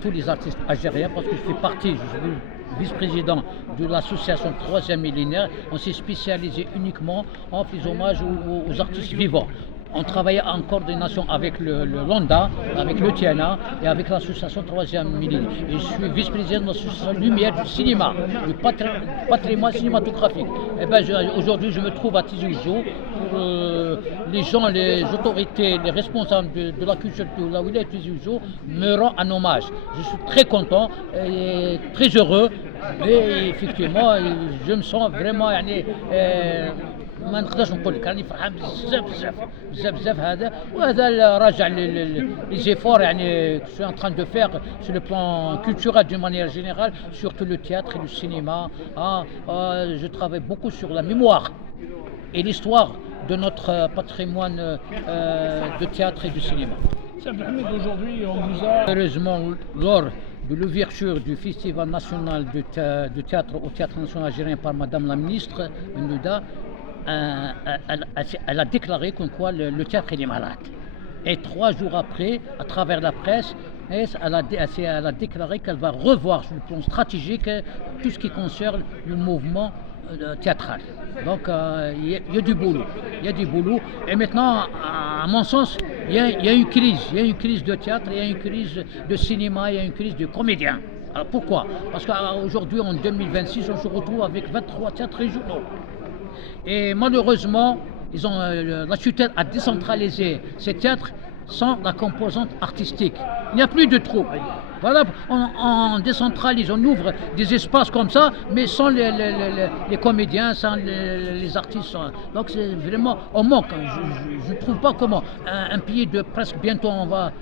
tous les artistes algériens parce que je fais partie, je suis vice-président de l'association 3e millénaire. On s'est spécialisé uniquement en faisant hommage aux artistes vivants. On travaillait en coordination avec le LONDA, avec le TNA et avec l'association 3e millénaire. Et je suis vice-président de l'association Lumière du cinéma, du patrimoine cinématographique. Et ben, aujourd'hui, je me trouve à Tizi Ouzou pour les gens, les autorités, les responsables de la culture de la wilaya de Tizi Ouzou me rendent un hommage. Je suis très content et très heureux. Et effectivement, je me sens vraiment ما نقدرش نقول لك راني فرحان بزاف بزاف بزاف بزاف هذا وهذا راجع لي efforts يعني que je suis en train de faire sur le plan culturel d'une manière générale, surtout le théâtre et le cinéma. Je travaille beaucoup sur la mémoire et l'histoire de notre patrimoine de théâtre et de cinéma. Aujourd'hui, on vous a... Heureusement, lors de l'ouverture du Festival national de théâtre au Théâtre national algérien par Madame la ministre Nouda, elle a déclaré comme quoi le théâtre il est malade. Et 3 jours après, à travers la presse, elle a déclaré qu'elle va revoir sur le plan stratégique tout ce qui concerne le mouvement théâtral. Donc il y a du boulot. Il y a du boulot. Et maintenant, à mon sens, il y a une crise. Il y a une crise de théâtre, il y a une crise de cinéma, il y a une crise de comédiens. Alors pourquoi? Parce qu'aujourd'hui, en 2026, on se retrouve avec 23 théâtres régionaux. Et malheureusement, la tutelle a décentralisé ces théâtres sans la composante artistique. Il n'y a plus de troupes. Voilà, on décentralise, on ouvre des espaces comme ça, mais sans les comédiens, sans les artistes. Donc c'est vraiment, on manque. Je ne trouve pas comment. Un pays de presque bientôt, on va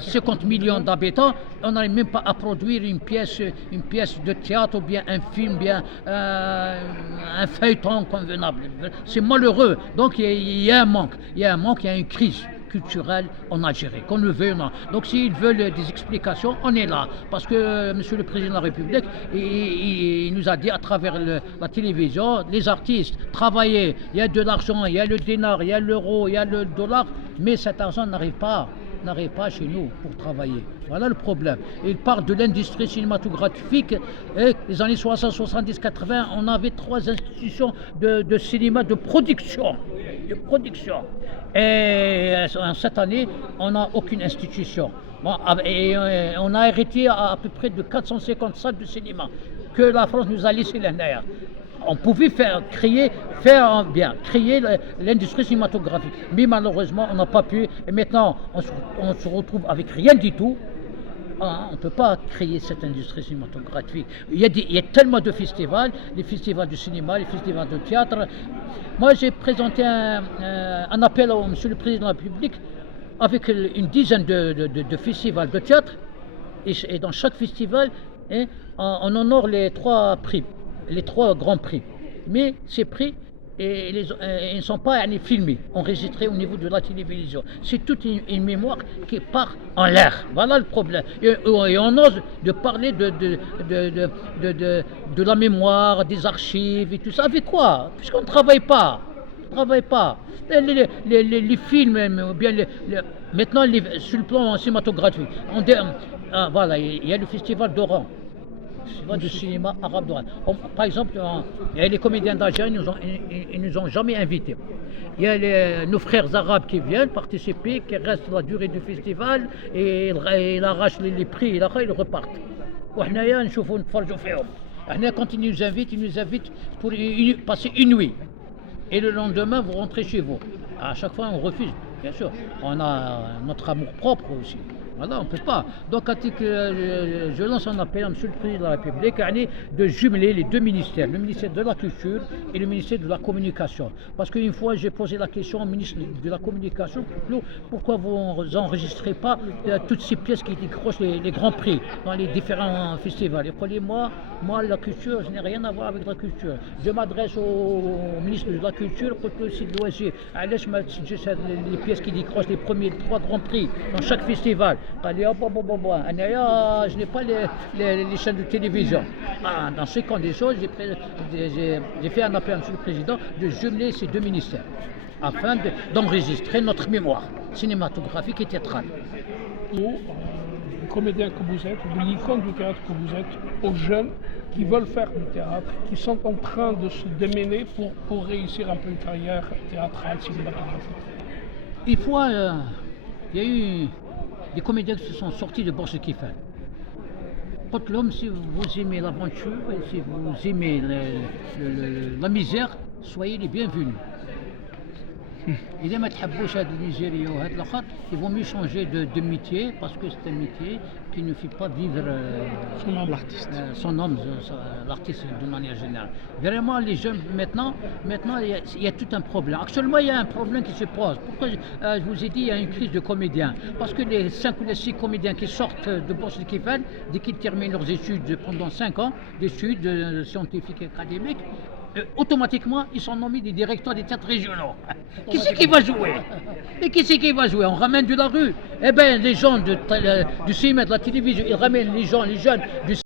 50 millions d'habitants, on n'arrive même pas à produire une pièce de théâtre ou bien un film, bien un feuilleton convenable. C'est malheureux. Donc il y a un manque, il y a une crise culturelle en Algérie, qu'on le veuille ou non. Donc s'ils veulent des explications, on est là. Parce que Monsieur le Président de la République, il nous a dit à travers la télévision, les artistes, travaillez, il y a de l'argent, il y a le dinar, il y a l'euro, il y a le dollar, mais cet argent n'arrive pas chez nous pour travailler. Voilà le problème. Il parle de l'industrie cinématographique. Et les années 60, 70, 80, on avait 3 institutions de cinéma de production. Et cette année, on n'a aucune institution. Bon, et on a hérité à peu près de 450 salles de cinéma que la France nous a laissé l'année. On pouvait créer l'industrie cinématographique. Mais malheureusement, on n'a pas pu. Et maintenant, on se retrouve avec rien du tout. On ne peut pas créer cette industrie cinématographique. Il y a tellement de festivals, les festivals de cinéma, les festivals de théâtre. Moi, j'ai présenté un appel au Monsieur le Président de la République avec une dizaine de festivals de théâtre. Et dans chaque festival, on honore les 3 prix. Les 3 grands prix. Mais ces prix, ils ne sont pas filmés, enregistrés au niveau de la télévision. C'est toute une mémoire qui part en l'air. Voilà le problème. Et on ose de parler de la mémoire, des archives et tout ça. Avec quoi? Puisqu'on ne travaille pas. Les films, ou bien maintenant, sur le plan cinématographique, voilà, il y a le festival d'Oran. De cinéma arabe d'Oran. Par exemple, il y a les comédiens d'Algérie, ils nous ont jamais invités. Il y a nos frères arabes qui viennent participer, qui restent la durée du festival et ils arrachent les prix et ils repartent. Quand ils nous invitent pour passer une nuit. Et le lendemain, vous rentrez chez vous. À chaque fois, on refuse, bien sûr. On a notre amour propre aussi. Voilà, on ne peut pas. Donc, je lance un appel à Monsieur le Président de la République de jumeler les 2 ministères, le ministère de la Culture et le ministère de la Communication. Parce qu'une fois, j'ai posé la question au ministre de la Communication, pourquoi vous n'enregistrez pas toutes ces pièces qui décrochent les grands prix dans les différents festivals. Et croyez-moi, la culture, je n'ai rien à voir avec la culture. Je m'adresse au ministre de la Culture pour que aussi de loisirs. Les pièces qui décrochent les premiers 3 grands prix dans chaque festival. Je n'ai pas les chaînes de télévision. Dans ces conditions, j'ai fait un appel à M. le Président de jumeler ces 2 ministères afin d'enregistrer notre mémoire cinématographique et théâtrale. comédiens que vous êtes, de l'icône du théâtre que vous êtes, aux jeunes qui veulent faire du théâtre, qui sont en train de se démener pour réussir un peu une carrière théâtrale, cinématographique? Il faut, il y a eu des comédiens qui se sont sortis de Burj Khalifa. L'homme, si vous aimez l'aventure et si vous aimez la misère, soyez les bienvenus. إذا ما تحبوش هاد النيجيريا وهاد الآخر, il vaut mieux changer de métier parce que c'est un métier qui ne fait pas vivre son homme, l'artiste de manière générale. Vraiment, les jeunes maintenant il y a tout un problème. Actuellement, il y a un problème qui se pose. Pourquoi je vous ai dit il y a une crise de comédiens? Parce que les 5 ou les 6 comédiens qui sortent de Burj Khalifa, dès qu'ils terminent leurs études pendant 5 ans d'études scientifiques et académiques, automatiquement, ils sont nommés des directeurs des théâtres régionaux. Qui c'est qui va jouer? Et qui c'est qui va jouer? On ramène de la rue. Eh bien, les gens du cinéma, de la télévision, ils ramènent les jeunes du